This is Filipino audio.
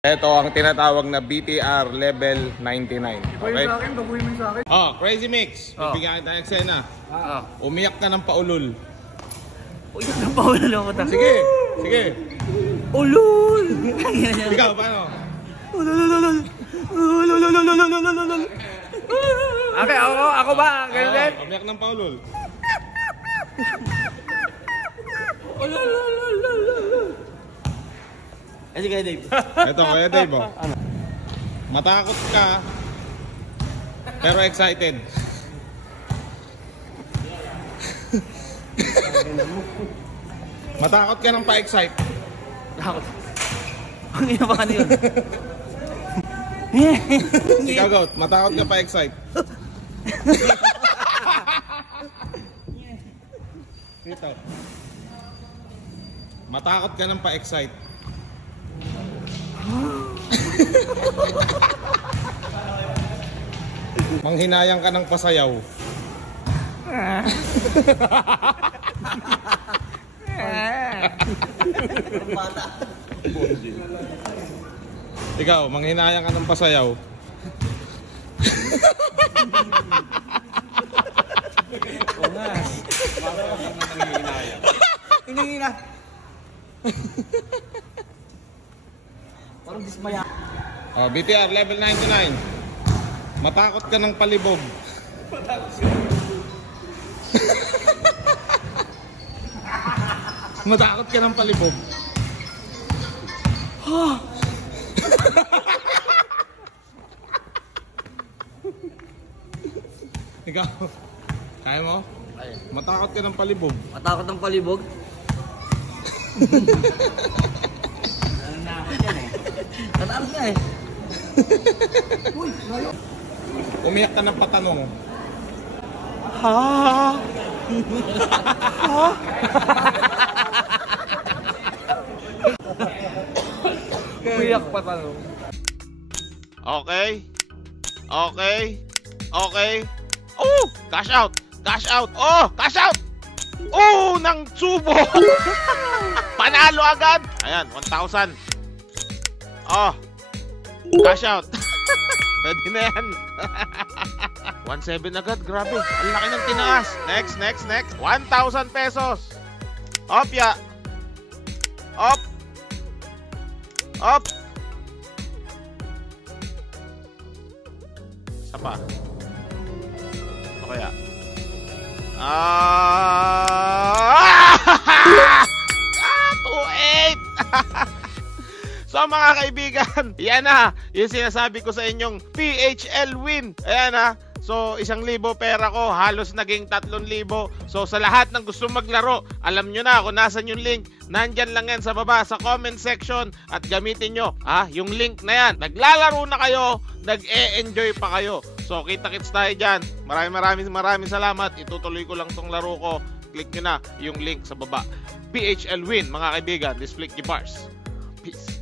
Ito ang tinatawag na BTR level 99. Okay? Sa akin, baguhin mo sa akin. Oh, Crazy Mix. Bibigyan kita ng eksena. Umiyak ka ng paulol. Uy, ang paulol ako ta. Sige, sige. Ulol! Ikaw, paano? Ulol! Okay, ako ba? Ganun din? Umiyak ng paulol. Eh, sige, Dave. Ito, Kuya Dave. Oh. Matakot ka, pero excited. Matakot ka ng pa-excite. Takot. Ang ina ba kanina yun? Ikaw, Goat. Matakot ka pa-excite. Ito. Matakot ka ng pa-excite. Manghinayang ka ng pasayaw. Ikaw, manghinayang ka ng pasayaw. Hinihina. Parang dismaya. Oh, BTR level 99. Matakot ka ng palibog. Matakot ka ng palibog. Ikaw, kaya mo? Ay. Matakot ka ng palibog. Matakot ng palibog? Ano na ako dyan eh? Matakot nga eh. Uy, layo. Umiyak ka ng patanong. Ha? Ha? Umiyak pa tanong. Okay. Okay. Okay. Oh! Cash out! Cash out! Oh! Cash out! Oh! Nang subo! Panalo agad! Ayan, 1,000. Oh! Cash out! Pwede na yan. 1,700 agad. Grabe. Ang laki ng tinaas. Next, next, next. 1,000 pesos. Op, ya. Op. Op. Isa pa. Ano kaya? So mga kaibigan, yan na yung sinasabi ko sa inyong PHL win. Ayan na. So 1,000 pera ko, halos naging 3,000. So sa lahat ng gusto maglaro, alam nyo na kung nasan yung link. Nandyan lang yan sa baba sa comment section at gamitin nyo yung link na yan. Naglalaro na kayo, nag-e-enjoy pa kayo. So kita-kits tayo dyan. Maraming salamat. Itutuloy ko lang tong laro ko. Click nyo na yung link sa baba. PHL win mga kaibigan. This Flicky Bars. Peace.